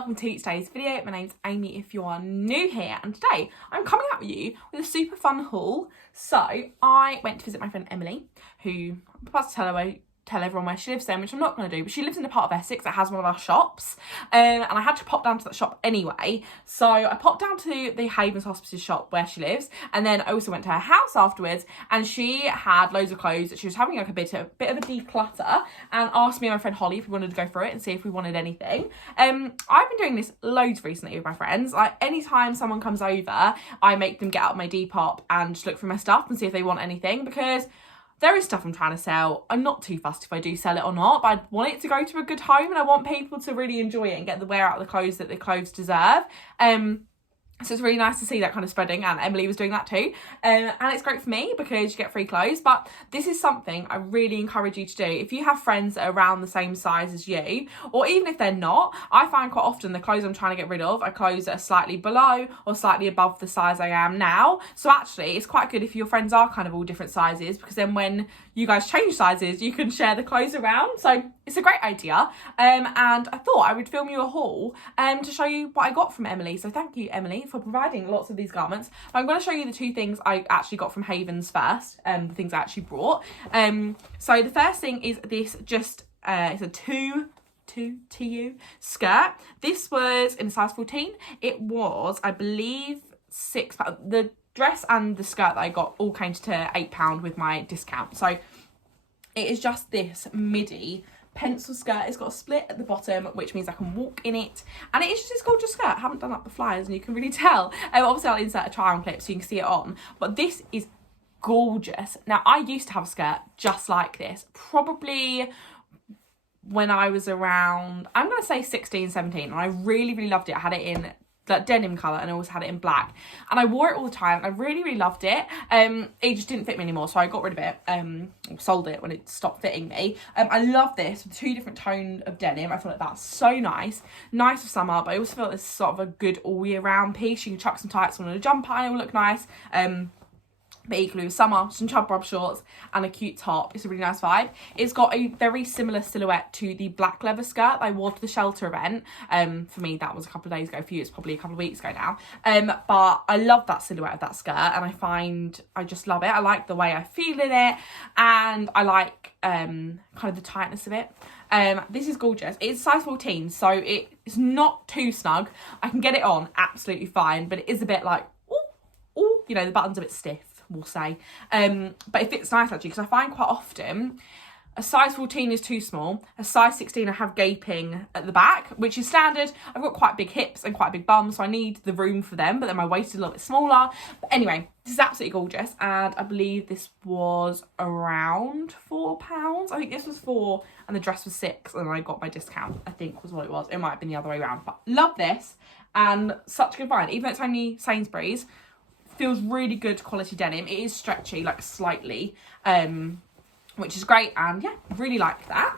welcome to today's video. My name's Amy if you are new here, and today I'm coming at you with a super fun haul. So I went to visit my friend Emily, who I'm about to tell everyone where she lives then, which I'm not going to do, but she lives in a part of Essex that has one of our shops, and I had to pop down to that shop anyway. So I popped down to the Havens Hospices shop where she lives, and then I also went to her house afterwards, and she had loads of clothes that she was having like a bit of a declutter, and asked me and my friend Holly if we wanted to go through it and see if we wanted anything. I've been doing this loads recently with my friends. Like anytime someone comes over, I make them get out my Depop and just look through my stuff and see if they want anything, because there is stuff I'm trying to sell. I'm not too fussed if I do sell it or not, but I want it to go to a good home and I want people to really enjoy it and get the wear out of the clothes that the clothes deserve. So it's really nice to see that kind of spreading, and Emily was doing that too. And it's great for me because you get free clothes, but this is something I really encourage you to do. If you have friends that are around the same size as you, or even if they're not, I find quite often the clothes I'm trying to get rid of are clothes that are slightly below or slightly above the size I am now. So actually it's quite good if your friends are kind of all different sizes, because then when you guys change sizes, you can share the clothes around. So it's a great idea. And I thought I would film you a haul to show you what I got from Emily. So thank you, Emily, for providing lots of these garments. I'm going to show you the two things I actually got from Havens first, the things I actually brought. So the first thing is this, just it's a 2TU skirt. This was in a size 14. It was, I believe, £6. The dress and the skirt that I got all came to £8 with my discount. So it is just this midi pencil skirt. It's got a split at the bottom, which means I can walk in it, and it is just this gorgeous skirt. I haven't done up the flyers and you can really tell. Obviously I'll insert a try on clip so you can see it on, but this is gorgeous. Now I used to have a skirt just like this, probably when I was around, I'm going to say 16, 17, and I really loved it. I had it in that denim colour and I also had it in black, and I wore it all the time. I really loved it. It just didn't fit me anymore, so I got rid of it, sold it when it stopped fitting me. I love this with two different tones of denim. I feel like that's so nice for summer, but I also feel like this is sort of a good all year round piece. You can chuck some tights on a jumper and it will look nice. But equally with summer, some chub rub shorts and a cute top. It's a really nice vibe. It's got a very similar silhouette to the black leather skirt I wore to the shelter event. For me, that was a couple of days ago. For you, it's probably a couple of weeks ago now. But I love that silhouette of that skirt, and I just love it. I like the way I feel in it, and I like kind of the tightness of it. This is gorgeous. It's size 14, so it's not too snug. I can get it on absolutely fine, but it is a bit like, ooh, you know, the button's a bit stiff, we'll say. But it fits nice actually, because I find quite often a size 14 is too small. A size 16 I have gaping at the back, which is standard. I've got quite big hips and quite big bum, so I need the room for them, but then my waist is a little bit smaller. But anyway, this is absolutely gorgeous, and I believe this was around £4. I think this was 4 and the dress was 6, and I got my discount, I think was what it was. It might have been the other way around, but love this, and such a good find. Even though it's only Sainsbury's, feels really good quality denim. It is stretchy, like slightly, which is great, and yeah, really like that.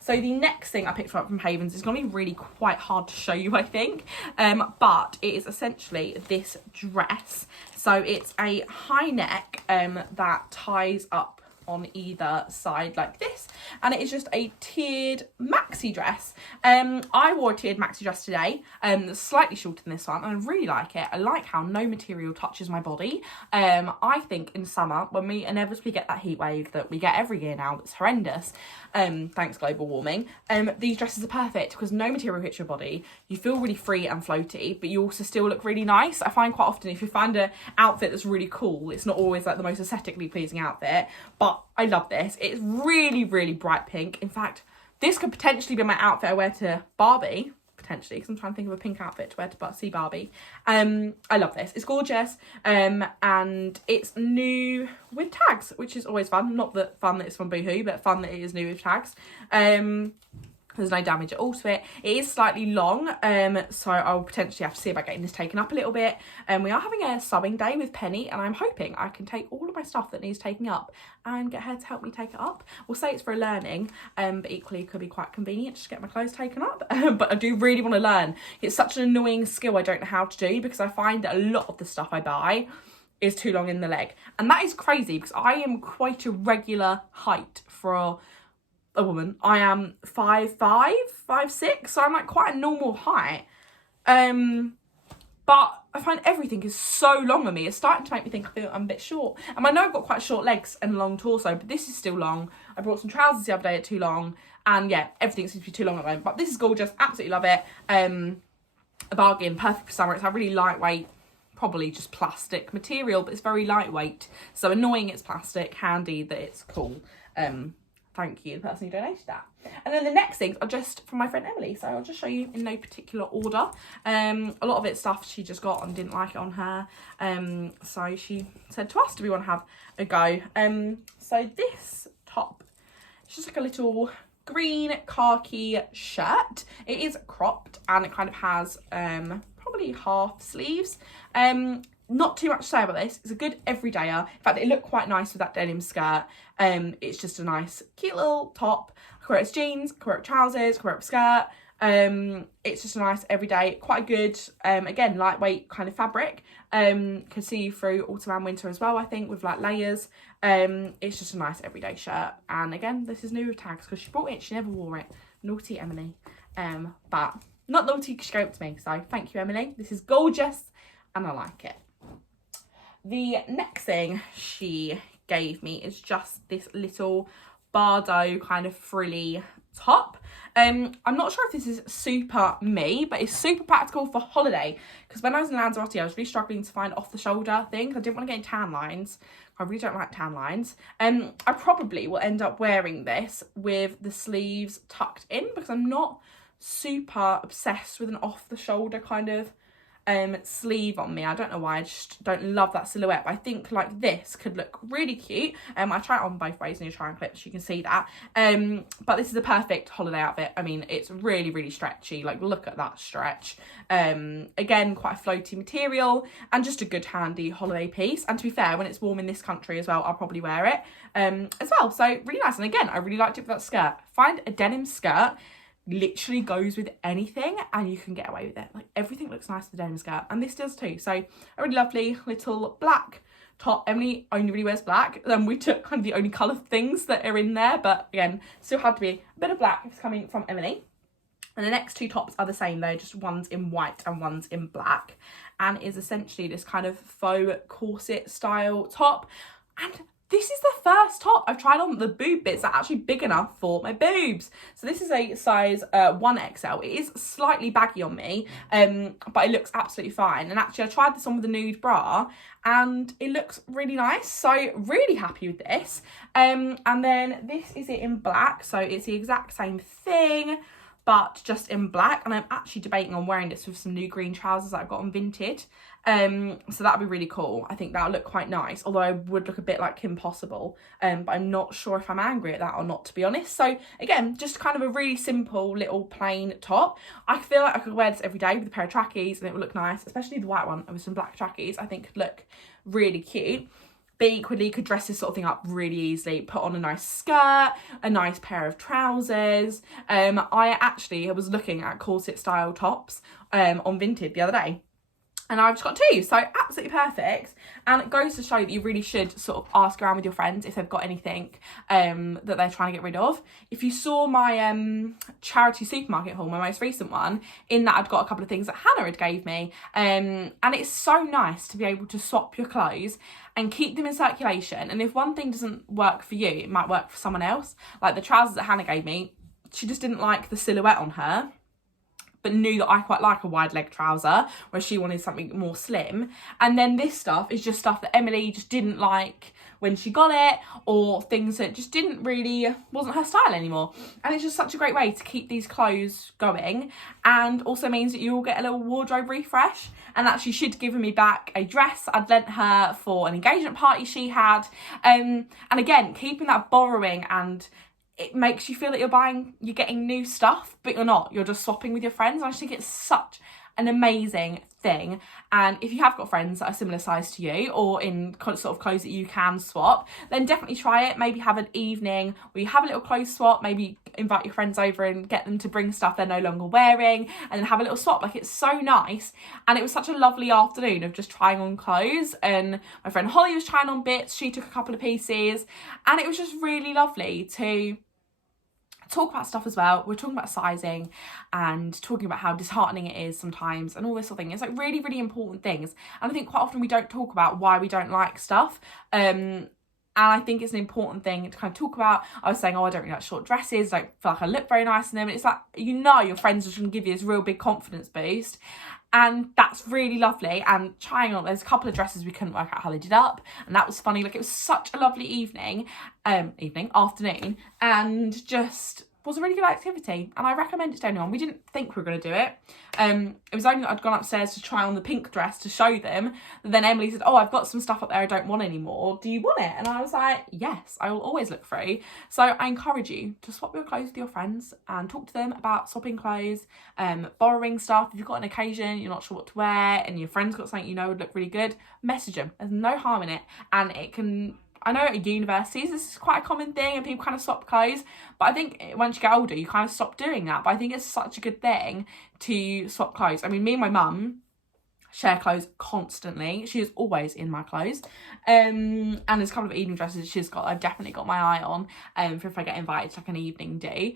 So the next thing I picked up from Havens is going to be really quite hard to show you, I think, but it is essentially this dress. So it's a high neck that ties up on either side like this, and it is just a tiered maxi dress. I wore a tiered maxi dress today, that's slightly shorter than this one, and I really like it. I like how no material touches my body. I think in summer, when we inevitably get that heat wave that we get every year now, that's horrendous, thanks global warming, these dresses are perfect because no material hits your body. You feel really free and floaty, but you also still look really nice. I find quite often if you find an outfit that's really cool, it's not always like the most aesthetically pleasing outfit, but I love this. It's really bright pink. In fact, this could potentially be my outfit I wear to Barbie, potentially, because I'm trying to think of a pink outfit to wear to see Barbie. I love this. It's gorgeous, and it's new with tags, which is always fun. Not that fun that it's from Boohoo, but fun that it is new with tags. There's no damage at all to it. It is slightly long, so I'll potentially have to see about getting this taken up a little bit. We are having a sewing day with Penny, and I'm hoping I can take all of my stuff that needs taking up and get her to help me take it up. We'll say it's for learning, but equally it could be quite convenient just to get my clothes taken up. But I do really want to learn. It's such an annoying skill I don't know how to do, because I find that a lot of the stuff I buy is too long in the leg. And that is crazy, because I am quite a regular height for a woman. I am 5'5", 5'6", so I'm like quite a normal height. But I find everything is so long on me. It's starting to make me think I feel I'm a bit short. And I know I've got quite short legs and a long torso, but this is still long. I brought some trousers the other day at too long. And yeah, everything seems to be too long at the moment. But this is gorgeous. Absolutely love it. A bargain. Perfect for summer. It's a really lightweight, probably just plastic material, but it's very lightweight. So annoying it's plastic. Handy that it's cool. Thank you, the person who donated that. And then the next things are just from my friend Emily. So I'll just show you in no particular order. A lot of it's stuff she just got and didn't like it on her. So she said to us, do we want to have a go? So this top, it's just like a little green khaki shirt. It is cropped and it kind of has probably half sleeves. Not too much to say about this. It's a good everydayer. In fact, it looked quite nice with that denim skirt. It's just a nice, cute little top. I could wear it as jeans, I could wear it with trousers, I could wear it with skirt. It's just a nice everyday, quite a good, again, lightweight kind of fabric. Could see you through autumn and winter as well, I think, with like layers. It's just a nice everyday shirt. And again, this is new with tags because she bought it, she never wore it. Naughty Emily. But not naughty because she gave it to me. So thank you, Emily. This is gorgeous and I like it. The next thing she gave me is just this little Bardo kind of frilly top. I'm not sure if this is super me, but it's super practical for holiday. Because when I was in Lanzarote, I was really struggling to find off the shoulder things. I didn't want to get any tan lines. I really don't like tan lines. I probably will end up wearing this with the sleeves tucked in because I'm not super obsessed with an off the shoulder kind of sleeve on me. I don't know why, I just don't love that silhouette, but I think like this could look really cute. I try it on both ways in your try and clip so you can see that. But this is a perfect holiday outfit. I mean, it's really, really stretchy. Like, look at that stretch. Again, quite a floaty material and just a good handy holiday piece. And to be fair, when it's warm in this country as well, I'll probably wear it as well. So really nice. And again, I really liked it for that skirt. Find a denim skirt, literally goes with anything and you can get away with it. Like, everything looks nice with the denim skirt and this does too. So a really lovely little black top. Emily only really wears black, then we took kind of the only colour things that are in there, but again, still had to be a bit of black. It's coming from Emily. And the next two tops are the same though, just one's in white and one's in black, and is essentially this kind of faux corset style top. And this is the first top I've tried on the boob bits that are actually big enough for my boobs. So this is a size 1XL. It is slightly baggy on me, but it looks absolutely fine. And actually I tried this on with a nude bra and it looks really nice. So really happy with this. And then this is it in black. So it's the exact same thing, but just in black. And I'm actually debating on wearing this with some new green trousers that I've got on Vinted. So that'd be really cool. I think that'll look quite nice, although I would look a bit like Kim Possible, but I'm not sure if I'm angry at that or not, to be honest. So again, just kind of a really simple little plain top. I feel like I could wear this every day with a pair of trackies and it would look nice, especially the white one with some black trackies. I think could look really cute. But equally could dress this sort of thing up really easily, put on a nice skirt, a nice pair of trousers. I was looking at corset style tops on Vinted the other day, and I've just got two, so absolutely perfect. And it goes to show that you really should sort of ask around with your friends if they've got anything that they're trying to get rid of. If you saw my charity supermarket haul, my most recent one, in that I'd got a couple of things that Hannah had gave me, and it's so nice to be able to swap your clothes and keep them in circulation. And if one thing doesn't work for you, it might work for someone else. Like the trousers that Hannah gave me, she just didn't like the silhouette on her, but knew that I quite like a wide leg trouser, where she wanted something more slim. And then this stuff is just stuff that Emily just didn't like when she got it, or things that just wasn't her style anymore. And it's just such a great way to keep these clothes going, and also means that you will get a little wardrobe refresh. And actually she'd given me back a dress I'd lent her for an engagement party she had. And again, keeping that borrowing, and it makes you feel that you're getting new stuff, but you're not. You're just swapping with your friends. I just think it's such an amazing thing. And if you have got friends that are similar size to you, or in sort of clothes that you can swap, then definitely try it. Maybe have an evening where you have a little clothes swap. Maybe invite your friends over and get them to bring stuff they're no longer wearing, and then have a little swap. Like, it's so nice. And it was such a lovely afternoon of just trying on clothes, and my friend Holly was trying on bits. She took a couple of pieces, and it was just really lovely to talk about stuff as well. We're talking about sizing and talking about how disheartening it is sometimes and all this sort of thing. It's like really, really important things. And I think quite often we don't talk about why we don't like stuff. And I think it's an important thing to kind of talk about. I was saying, oh, I don't really like short dresses. I don't feel like I look very nice in them. And it's like, you know, your friends are just going to give you this real big confidence boost. And that's really lovely. And trying on, there's a couple of dresses we couldn't work out how they did up. And that was funny. Like, it was such a lovely afternoon. And just was a really good activity. And I recommend it to anyone. We didn't think we were going to do it. It was only that I'd gone upstairs to try on the pink dress to show them. Then Emily said, oh, I've got some stuff up there I don't want anymore. Do you want it? And I was like, yes, I will always look through. So I encourage you to swap your clothes with your friends and talk to them about swapping clothes, borrowing stuff. If you've got an occasion, you're not sure what to wear, and your friend's got something you know would look really good, message them. There's no harm in it. And it can... I know at universities this is quite a common thing and people kind of swap clothes, but I think once you get older you kind of stop doing that. But I think it's such a good thing to swap clothes. I mean, me and my mum share clothes constantly. She is always in my clothes. And there's a couple of evening dresses she's got I've definitely got my eye on for if I get invited to like an evening do.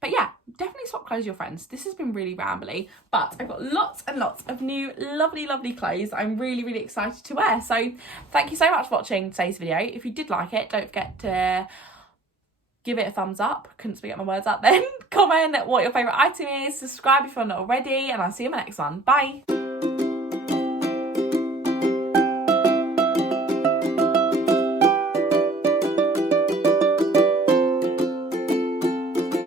But yeah, definitely swap clothes with your friends. This has been really rambly, but I've got lots and lots of new lovely, lovely clothes I'm really, really excited to wear. So thank you so much for watching today's video. If you did like it, don't forget to give it a thumbs up. Couldn't speak my words out then. Comment what your favourite item is. Subscribe if you're not already. And I'll see you in my next one. Bye.